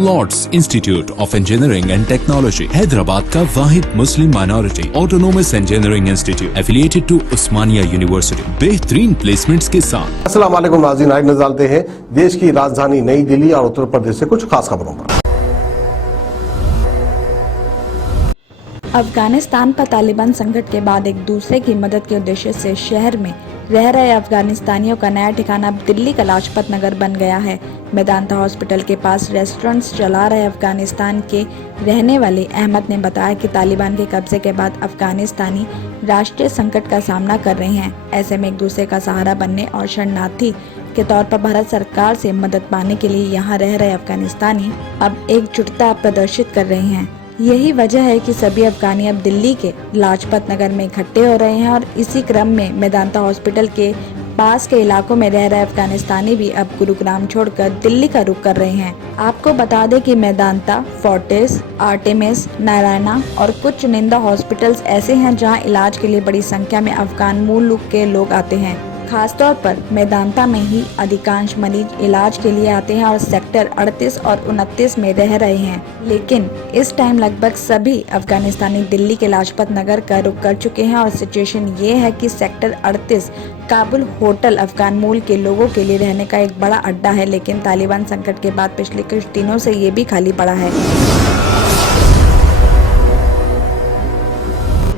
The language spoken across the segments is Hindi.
Lord's institute of engineering and technology Hyderabad का वाहिद Muslim minority autonomous engineering institute affiliated to Osmania university बेहतरीन प्लेसमेंट्स के साथ। अस्सलाम वालेकुम नाज़रीन, आज नजर डालते हैं देश की राजधानी नई दिल्ली और उत्तर प्रदेश से कुछ खास खबरों पर। अफगानिस्तान पर तालिबान संकट के बाद एक दूसरे की मदद के उद्देश्य से शहर में रह रहे अफगानिस्तानियों का नया ठिकाना अब दिल्ली का लाजपत नगर बन गया है। मेदांता हॉस्पिटल के पास रेस्टोरेंट्स चला रहे अफगानिस्तान के रहने वाले अहमद ने बताया कि तालिबान के कब्जे के बाद अफगानिस्तानी राष्ट्रीय संकट का सामना कर रहे हैं। ऐसे में एक दूसरे का सहारा बनने और शरणार्थी के तौर पर भारत सरकार से मदद पाने के लिए यहाँ रह रहे अफगानिस्तानी अब एकजुटता प्रदर्शित कर रहे हैं। यही वजह है कि सभी अफगानी अब दिल्ली के लाजपत नगर में इकट्ठे हो रहे हैं और इसी क्रम में मेदांता हॉस्पिटल के पास के इलाकों में रह रहे अफगानिस्तानी भी अब गुरुग्राम छोड़कर दिल्ली का रुख कर रहे हैं। आपको बता दें कि मेदांता, फोर्टिस, आर्टेमिस, नारायणा और कुछ चुनिंदा हॉस्पिटल्स ऐसे हैं जहां इलाज के लिए बड़ी संख्या में अफगान मूल के लोग आते हैं। खासतौर पर मेदांता में ही अधिकांश मरीज इलाज के लिए आते हैं और सेक्टर 38 और 29 में रह रहे हैं। लेकिन इस टाइम लगभग सभी अफगानिस्तानी दिल्ली के लाजपत नगर का रुख कर चुके हैं और सिचुएशन ये है कि सेक्टर 38 काबुल होटल अफगान मूल के लोगों के लिए रहने का एक बड़ा अड्डा है, लेकिन तालिबान संकट के बाद पिछले कुछ दिनों से ये भी खाली पड़ा है।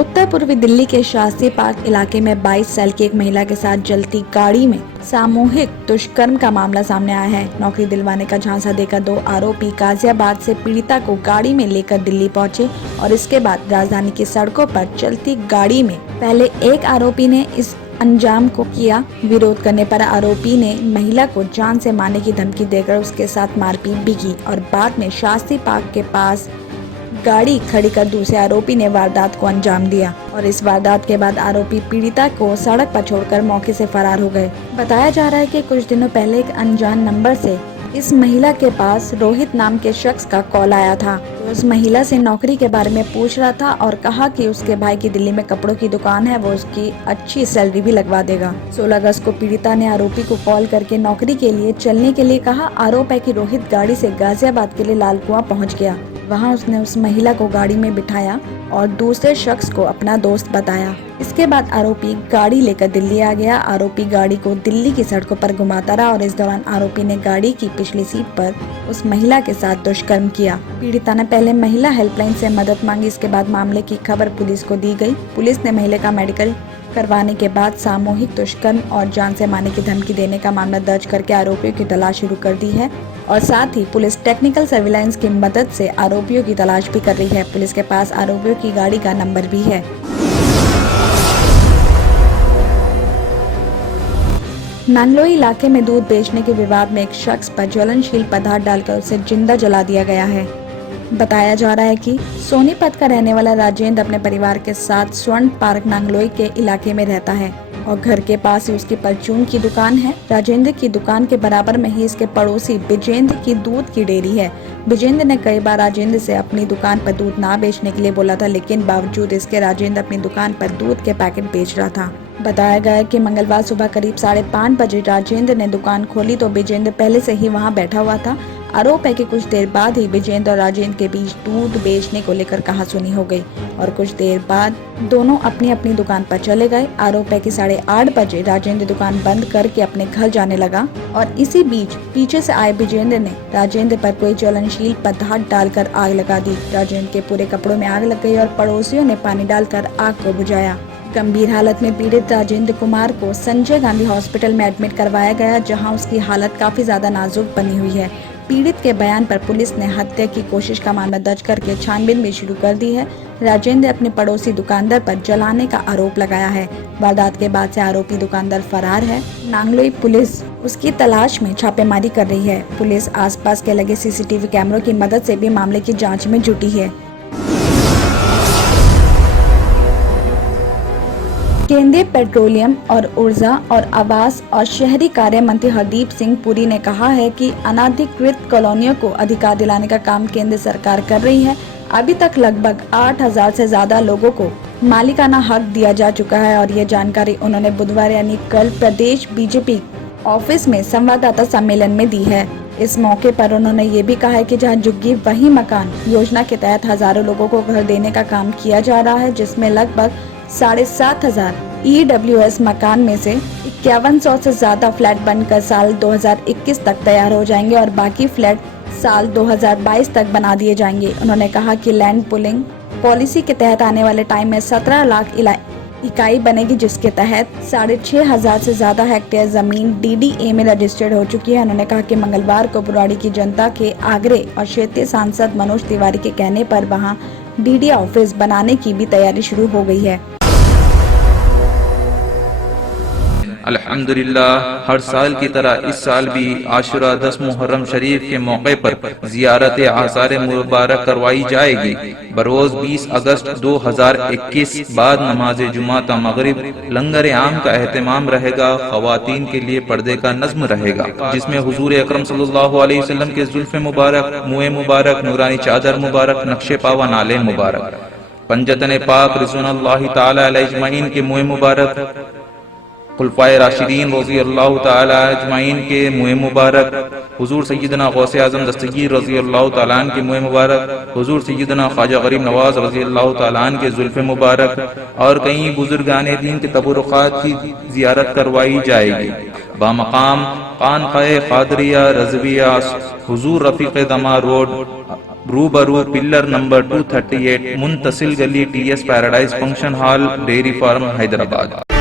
उत्तर पूर्वी दिल्ली के शास्त्री पार्क इलाके में 22 साल की एक महिला के साथ जलती गाड़ी में सामूहिक दुष्कर्म का मामला सामने आया है। नौकरी दिलवाने का झांसा देकर 2 आरोपी गाजियाबाद से पीड़िता को गाड़ी में लेकर दिल्ली पहुंचे और इसके बाद राजधानी की सड़कों पर चलती गाड़ी में पहले एक आरोपी ने इस अंजाम को किया। विरोध करने पर आरोपी ने महिला को जान से मारने की धमकी देकर उसके साथ मारपीट भी की और बाद में शास्त्री पार्क के पास गाड़ी खड़ी कर दूसरे आरोपी ने वारदात को अंजाम दिया और इस वारदात के बाद आरोपी पीड़िता को सड़क पर छोड़कर मौके से फरार हो गए। बताया जा रहा है कि कुछ दिनों पहले एक अनजान नंबर से इस महिला के पास रोहित नाम के शख्स का कॉल आया था। तो उस महिला से नौकरी के बारे में पूछ रहा था और कहा कि उसके भाई की दिल्ली में कपड़ों की दुकान है, वो उसकी अच्छी सैलरी भी लगवा देगा। 16 अगस्त को पीड़िता ने आरोपी को कॉल करके नौकरी के लिए चलने के लिए कहा। आरोप है कि रोहित गाड़ी से गाजियाबाद के लिए लाल कुआं पहुँच गया। वहां उसने उस महिला को गाड़ी में बिठाया और दूसरे शख्स को अपना दोस्त बताया। इसके बाद आरोपी गाड़ी लेकर दिल्ली आ गया। आरोपी गाड़ी को दिल्ली की सड़कों पर घुमाता रहा और इस दौरान आरोपी ने गाड़ी की पिछली सीट पर उस महिला के साथ दुष्कर्म किया। पीड़िता ने पहले महिला हेल्पलाइन से मदद मांगी। इसके बाद मामले की खबर पुलिस को दी गई। पुलिस ने महिला का मेडिकल करवाने के बाद सामूहिक दुष्कर्म और जान से मारने की धमकी देने का मामला दर्ज करके आरोपियों की तलाश शुरू कर दी है और साथ ही पुलिस टेक्निकल सर्विलांस की मदद से आरोपियों की तलाश भी कर रही है। पुलिस के पास आरोपियों की गाड़ी का नंबर भी है। नांगलोई इलाके में दूध बेचने के विवाद में एक शख्स पर ज्वलनशील पदार्थ डालकर उसे जिंदा जला दिया गया है। बताया जा रहा है कि सोनीपत का रहने वाला राजेंद्र अपने परिवार के साथ स्वर्ण पार्क नांगलोई के इलाके में रहता है और घर के पास ही उसकी परचून की दुकान है। राजेंद्र की दुकान के बराबर में ही इसके पड़ोसी विजेंद्र की दूध की डेयरी है। विजेंद्र ने कई बार राजेंद्र से अपनी दुकान पर दूध ना बेचने के लिए बोला था, लेकिन बावजूद इसके राजेंद्र अपनी दुकान पर दूध के पैकेट बेच रहा था। बताया गया है कि मंगलवार सुबह करीब 5:30 बजे राजेंद्र ने दुकान खोली तो विजेंद्र पहले से ही वहां बैठा हुआ था। आरोप है कि कुछ देर बाद ही विजेंद्र और राजेंद्र के बीच दूध बेचने को लेकर कहासुनी हो गई और कुछ देर बाद दोनों अपनी अपनी दुकान पर चले गए। आरोप है कि 8:30 बजे राजेंद्र दुकान बंद करके अपने घर जाने लगा और इसी बीच पीछे से आए विजेंद्र ने राजेंद्र पर कोई ज्वलनशील पदार्थ डालकर आग लगा दी। राजेंद्र के पूरे कपड़ों में आग लग गई और पड़ोसियों ने पानी डालकर आग को बुझाया। गंभीर हालत में पीड़ित राजेंद्र कुमार को संजय गांधी हॉस्पिटल में एडमिट करवाया गया, जहां उसकी हालत काफी ज्यादा नाजुक बनी हुई है। पीड़ित के बयान पर पुलिस ने हत्या की कोशिश का मामला दर्ज करके छानबीन भी शुरू कर दी है। राजेंद्र अपने पड़ोसी दुकानदार पर जलाने का आरोप लगाया है। वारदात के बाद से आरोपी दुकानदार फरार है। नांगलोई पुलिस उसकी तलाश में छापेमारी कर रही है। पुलिस आसपास के लगे सीसीटीवी कैमरों की मदद से भी मामले की जाँच में जुटी है। केंद्रीय पेट्रोलियम और ऊर्जा और आवास और शहरी कार्य मंत्री हरदीप सिंह पुरी ने कहा है कि अनाधिकृत कॉलोनियों को अधिकार दिलाने का काम केंद्र सरकार कर रही है। अभी तक लगभग 8,000 से ज्यादा लोगों को मालिकाना हक दिया जा चुका है और ये जानकारी उन्होंने बुधवार यानी कल प्रदेश बीजेपी ऑफिस में संवाददाता सम्मेलन में दी है। इस मौके पर उन्होंने ये भी कहा है कि जहां झुग्गी वही मकान योजना के तहत हजारों लोगों को घर देने का काम किया जा रहा है, जिसमें लगभग 7,500 EWS मकान में से 5100 से ज्यादा फ्लैट बनकर साल 2021 तक तैयार हो जाएंगे और बाकी फ्लैट साल 2022 तक बना दिए जाएंगे। उन्होंने कहा कि लैंड पुलिंग पॉलिसी के तहत आने वाले टाइम में 17 लाख इकाई बनेगी, जिसके तहत 6,500 से ज्यादा हेक्टेयर जमीन DDA में रजिस्टर्ड हो चुकी है। उन्होंने कहा कि मंगलवार को बुराड़ी की जनता के आग्रह और क्षेत्रीय सांसद मनोज तिवारी के कहने पर वहां DDA ऑफिस बनाने की भी तैयारी शुरू हो गई है। अल्हम्दुलिल्लाह, हर साल की तरह इस साल भी आशुरा 10 मुहर्रम शरीफ के मौके पर जियारत आसार मुबारक करवाई जाएगी। बरोज 20 अगस्त 2021 बाद नमाज जुमा ता मगरिब लंगर आम का एहतमाम रहेगा। खवातीन के लिए पर्दे का नज्म रहेगा, जिसमें हुजूर अकरम सल्लल्लाहु अलैहि वसल्लम के जुल्फ़े मुबारक, मुँह मुबारक, नूरानी चादर मुबारक, नक्शे पावा नाले मुबारक, पंजतन पाक रिज़वानुल्लाहि ताला अलैहि अजमईन के मुँह मुबारक, खुलफाए राशिदीन रज़ी अल्लाह ताला अजमाइन के मुँह मुबारक, हुजूर सैयदना गौसे आज़म दस्तगीर रज़ी अल्लाह ताला अन्हु के मुँह मुबारक, हुजूर सैयदना ख्वाजा गरीब नवाज रज़ी अल्लाह ताला अन्हु के जुल्फ़े मुबारक और कई बुजुर्गाने दीन के तबरुकात की जियारत करवाई जाएगी। बामकाम खानक़ाए क़ादरिया रज़विया हुजूर रफ़ीक़ दमा रोड रूबरू पिल्लर नंबर 238 मुंतसिल गली TS paradise function hall, dairy farm, Hyderabad.